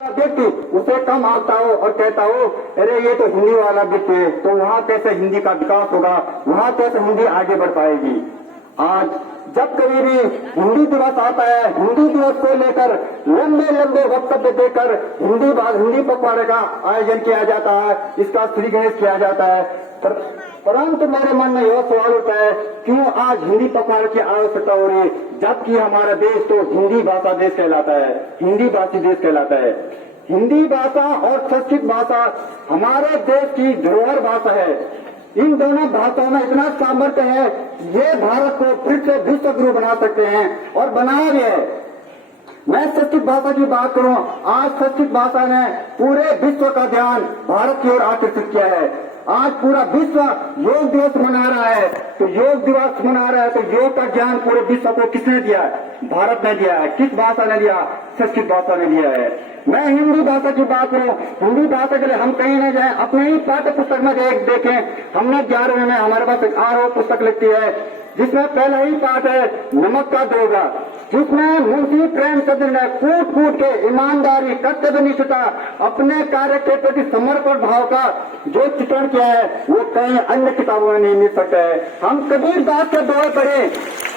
व्यक्ति उसे कम आंकता हो और कहता हो अरे ये तो हिंदी वाला व्यक्ति है, तो वहां कैसे हिंदी का विकास होगा, वहां कैसे हिंदी आगे बढ़ पाएगी। आज जब कभी भी हिंदी दिवस आता है, हिंदी दिवस को लेकर लंबे लंबे वक्तव्य देकर हिंदी पखवाड़े का आयोजन किया जाता है, इसका श्री गणेश किया जाता है। परंतु मेरे मन में यह सवाल उठता है, क्यों आज हिंदी पखवाड़े की आवश्यकता हो रही है, जबकि हमारा देश तो हिंदी भाषा देश कहलाता है, हिंदी भाषी देश कहलाता है। हिंदी भाषा और संस्कृत भाषा हमारे देश की धरोहर भाषा है। इन दोनों भाषाओं में इतना सामर्थ्य है, ये भारत को फिर से विश्व गुरु बना सकते हैं और बनाया भी है। मैं संस्कृत भाषा की बात करूं, आज संस्कृत भाषा ने पूरे विश्व का ध्यान भारत की ओर आकर्षित किया है। आज पूरा विश्व योग दिवस मना रहा है, तो योग दिवस मना रहा है तो योग का ज्ञान पूरे विश्व को किसने दिया है? भारत ने दिया है। किस भाषा ने दिया? संस्कृत भाषा ने दिया है। मैं हिंदी भाषा की बात करूं, हिंदी भाषा के लिए हम कहीं न जाए, अपने ही पाठ्य पुस्तक में देखें। हमने 11वीं में हमारे पास एक आरोप पुस्तक लिखी है, जिसमें पहला ही पाठ है नमक का दोगा, जिसमें मुंशी प्रेमचंद ने कूट कूट के ईमानदारी, कर्तव्यनिष्ठता, अपने कार्य के प्रति समर्पण भाव का जो चित्रण किया है वो कहीं अन्य किताबों में नहीं मिल सकता है। हम कबीर दास के दौर पढ़े,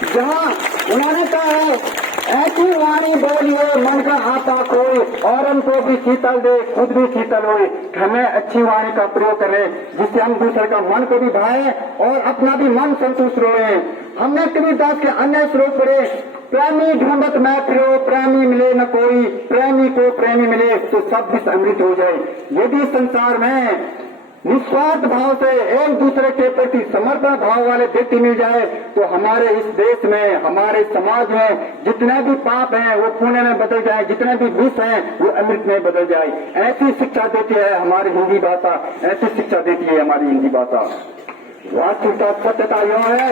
जहाँ उन्होंने कहा है ऐसी वाणी बोलिए मन का आता कोई, और हमको भी शीतल दे खुद भी शीतल होए। हमें अच्छी वाणी का प्रयोग करें, जिससे हम दूसरे का मन को भी भाए और अपना भी मन संतुष्ट रहे। हमने कबीर दास के अन्य श्लोक पढ़े, प्रेमी ढूंढत मैं फिरो, प्रेमी मिले न कोई, प्रेमी को प्रेमी मिले तो सब कुछ अमृत हो जाए। यदि संसार में निस्वार्थ भाव से एक दूसरे के प्रति समर्पण भाव वाले व्यक्ति मिल जाए, तो हमारे इस देश में, हमारे समाज में जितने भी पाप हैं वो पुण्य में बदल जाए, जितने भी विष हैं वो अमृत में बदल जाए। ऐसी शिक्षा देती है हमारी हिंदी भाषा, ऐसी शिक्षा देती है हमारी हिंदी भाषा। वास्तविकता सत्यता यह है